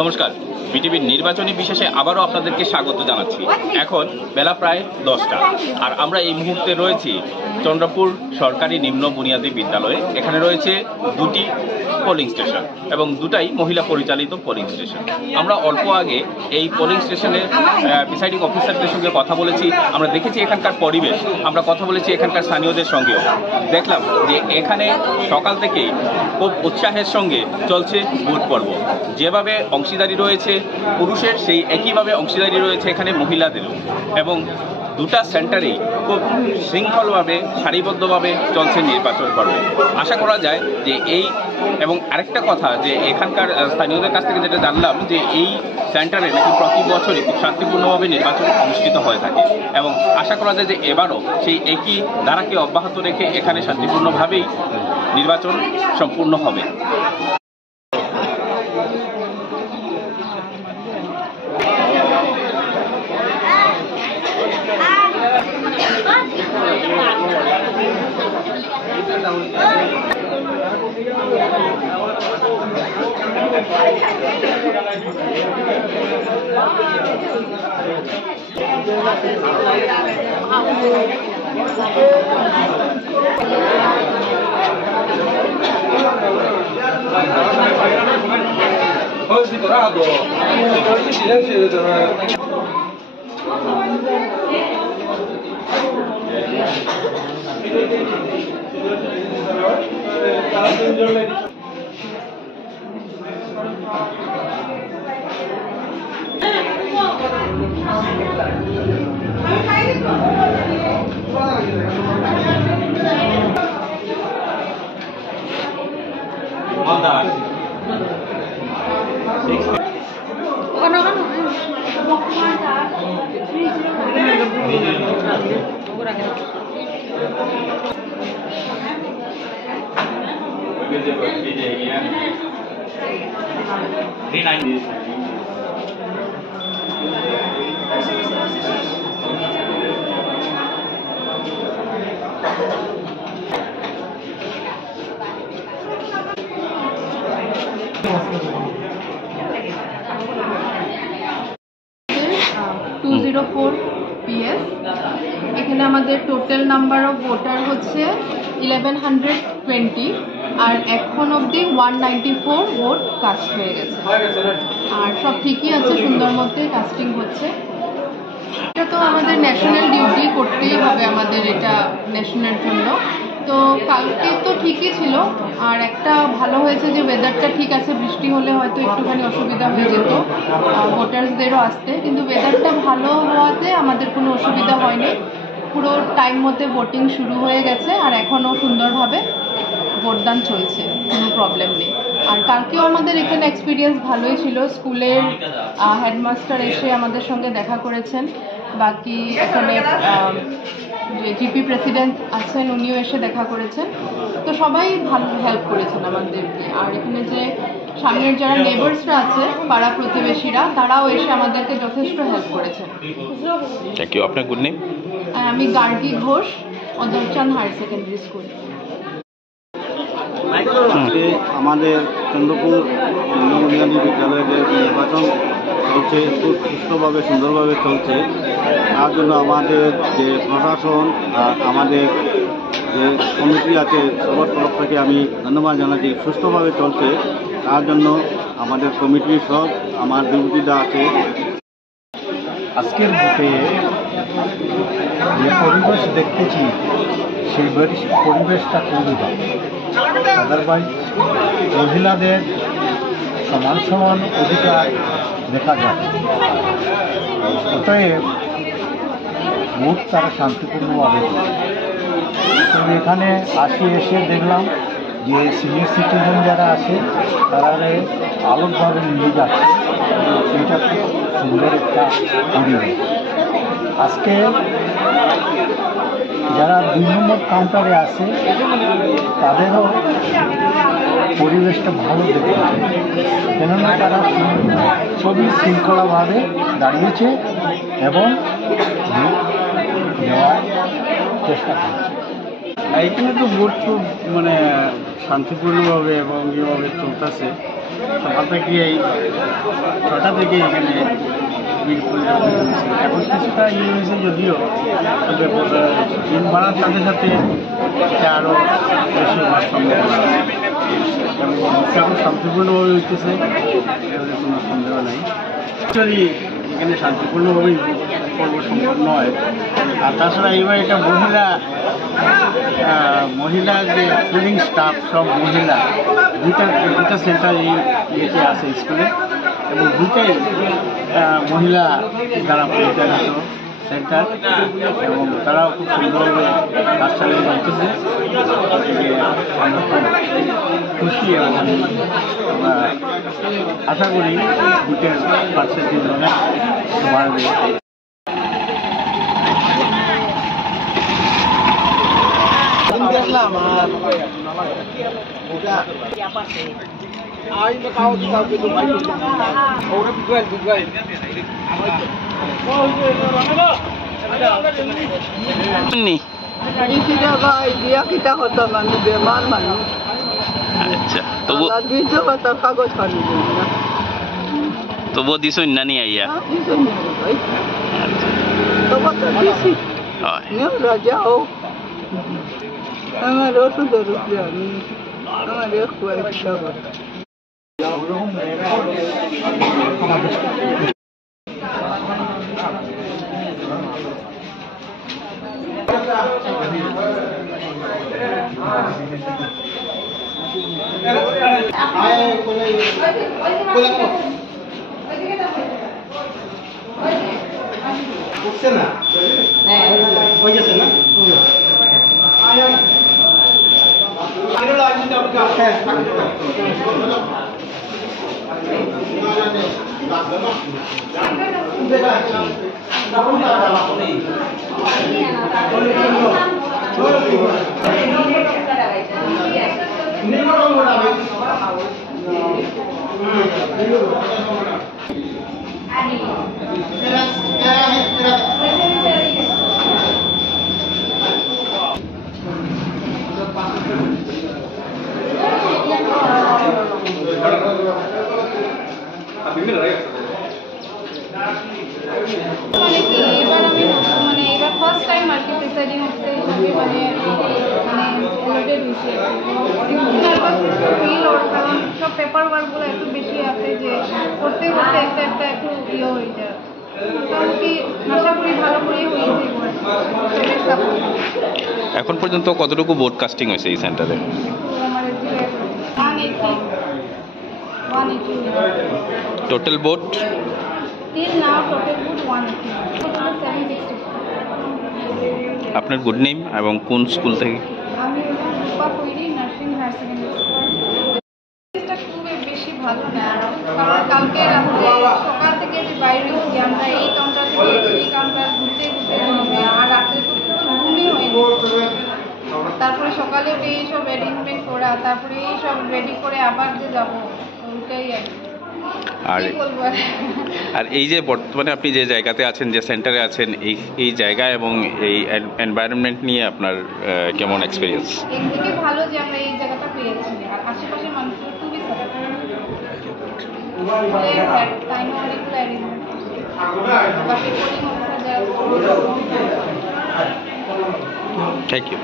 নমস্কার, বিটিভির নির্বাচনী বিশেষে আবারও আপনাদেরকে স্বাগত জানাচ্ছি। এখন বেলা প্রায় 10টা আর আমরা এই মুহূর্তে রয়েছি চন্দ্রপুর সরকারি নিম্ন বুনিয়াদী বিদ্যালয়ে। এখানে রয়েছে দুটি পোলিং স্টেশন এবং দুটাই মহিলা পরিচালিত পোলিং স্টেশন। আমরা অল্প আগে এই পোলিং স্টেশনের প্রিসাইডিং অফিসারদের সঙ্গে কথা বলেছি। আমরা দেখেছি এখানকার পরিবেশ, আমরা কথা বলেছি এখানকার স্থানীয়দের সঙ্গেও। দেখলাম যে এখানে সকাল থেকেই খুব উৎসাহের সঙ্গে চলছে ভোট পর্ব। যেভাবে অংশীদারি রয়েছে পুরুষের, সেই একইভাবে অংশীদারি রয়েছে এখানে মহিলাদেরও, এবং দুটা সেন্টারেই খুব শৃঙ্খলভাবে সারিবদ্ধভাবে চলছে নির্বাচন পর্ব। আশা করা যায় যে এই, এবং আরেকটা কথা যে এখানকার স্থানীয়দের কাছ থেকে যেটা জানলাম যে এই সেন্টারে নাকি প্রতি বছরই খুব শান্তিপূর্ণভাবে নির্বাচন অনুষ্ঠিত হয়ে থাকে, এবং আশা করা যায় যে এবারও সেই একই ধারাকে অব্যাহত রেখে এখানে শান্তিপূর্ণভাবেই নির্বাচন সম্পূর্ণ হবে। এখানে আমাদের টোটাল নাম্বার অফ ভোটার হচ্ছে 1120, আর এখন অবধি 194 ভোট কাস্ট হয়ে গেছে, আর সব ঠিকই আছে, সুন্দর মধ্যে কাস্টিং হচ্ছে। এটা তো আমাদের ন্যাশনাল ডিউটি, করতেই হবে আমাদের, এটা ন্যাশনাল জন্য। তো কালকে তো ঠিকই ছিল, আর একটা ভালো হয়েছে যে ওয়েদারটা ঠিক আছে। বৃষ্টি হলে হয়তো একটুখানি অসুবিধা হয়ে যেত ভোটার্সদেরও আসতে, কিন্তু ওয়েদারটা ভালো হওয়াতে আমাদের কোনো অসুবিধা হয়নি। পুরো টাইম মতে ভোটিং শুরু হয়ে গেছে, আর এখনও সুন্দরভাবে ভোটদান চলছে, কোনো প্রবলেম নেই। আর কালকেও আমাদের এখানে এক্সপিরিয়েন্স ভালোই ছিল। স্কুলের হেডমাস্টার এসে আমাদের সঙ্গে দেখা করেছেন, বাকি এখানে যে জিপি প্রেসিডেন্ট আছেন উনিও এসে দেখা করেছেন। তো সবাই ভালো হেল্প করেছেন আমাদেরকে। আর এখানে যে সামনের যারা নেবার্সরা আছে, পাড়া প্রতিবেশীরা, তারাও এসে আমাদেরকে যথেষ্ট হেল্প করেছেন। Thank you. আপনার গুড নেম? আমি Gargi Ghosh, Adarchand higher secondary school. আমাদের চন্দ্রপুর নিম্ন বিদ্যালয়ের নির্বাচন চলছে, খুব সুস্থভাবে সুন্দরভাবে চলছে। তার জন্য আমাদের যে প্রশাসন আর আমাদের যে কমিটি আছে সবার তরফ থেকে আমি ধন্যবাদ জানাচ্ছি। সুস্থভাবে চলছে তার জন্য আমাদের কমিটির সব আমার ডিউটিটা আছে। আজকের ভোটে যে পরিবেশ দেখতেছি সেই পরিবেশটা খুবই ভালো। আদারওয়াইজ মহিলাদের সমান সমান অধিকার দেখা যায়। অতএব ভোট তারা শান্তিপূর্ণভাবে দেয়। তবে এখানে এসে দেখলাম যে সিনিয়র সিটিজেন যারা আছে তারা আলোকভাবে নিয়ে যাচ্ছে। এটা খুব সুন্দর একটা পরিবেশ। আজকে যারা 2 নম্বর কাউন্টারে আছে তাদেরও পরিবেশটা ভালো দেখতে, কেননা তারা সবই শৃঙ্খলাভাবে দাঁড়িয়েছে এবং দেওয়ার চেষ্টা করছে। এখানে তো ভোট খুব শান্তিপূর্ণভাবে এবং ইয়েভাবে চলতেছে। সকাল থেকে এই 6টা থেকে এখানে ভিড় পরিলক্ষিত হয়েছে। এখন কিছুটা ইয়ে হয়েছে যদিও, তবে দিন বাড়ার সাথে সাথে এটা আরও বেশি হওয়ার সম্ভাবনা আছে। এবং এখন শান্তিপূর্ণভাবে হইতেছে, এটাতে কোনো সন্দেহ নাই। অ্যাকচুয়ালি এখানে শান্তিপূর্ণভাবেই পর্ব সম্পন্ন হয়। আর তাছাড়া এইবার এটা মহিলা যে ট্রেনিং স্টাফ সব মহিলা, দুইটা সেন্টার এই ইয়েতে আছে স্কুলে, এবং দুইটাই মহিলা দ্বারা পরিচালিত সেন্টার, এবং তারাও খুব সুন্দরভাবে কাজ চালিয়ে যাচ্ছে। আমরা খুব খুশি এবং আমরা আশা করি দুটের পার্সেন্টেজ অনেক বাড়বে। দেখলাম আর বেমার মানুষ, আচ্ছা, কাগজ পানি তবুও দিছ না নি আইয়া রাজা হোক আমার ওষুধের উপরে আমি আমার একটু উঠছে না, হয়ে গেছে না। এবার ফার্স্ট টাইম আর কি প্রিসাইডিং হচ্ছে হিসাবে ফিল ওর, কারণ সব পেপার ওয়ার্কগুলো একটু বেশি আছে যে করতে করতে একটা একটু ইয়ে হয়ে যায়। মোটামুটি আশা করি ভালো করেই হয়েছে। এখন পর্যন্ত কতটুকু বোর্ড কাস্টিং হয়েছে এই সেন্টারে? টোটাল বোর্ড আপনার গুড নেম এবং কোন স্কুল থেকে? আমি নার্সিং হায়ার সেকেন্ডারি খুব বেশি ভালো না, কারণ কালকে রাত্রে সকাল থেকে যে বাইরে হচ্ছি আমরা এই কাউন্টার থেকে এই কাউন্টার ঘুরতে ঘুরতে, আর রাত্রে তো ঘুমই হয়নি। তারপরে সকালে উঠে এইসব অ্যারেঞ্জমেন্ট করা, তারপরে এইসব রেডি করে আবার যে যাবো, ওইটাই আর কি বলবো। আর এই যে বর্তমানে আপনি যে জায়গাতে আছেন, যে সেন্টারে আছেন, এই জায়গা এবং এই এনভায়রনমেন্ট নিয়ে আপনার কেমন এক্সপিরিয়েন্স? একদিকে ভালো যে আমরা এই জায়গাটা পেয়েছি, আর আশেপাশে মানুষের খুবই সাপোর্ট। Thank you.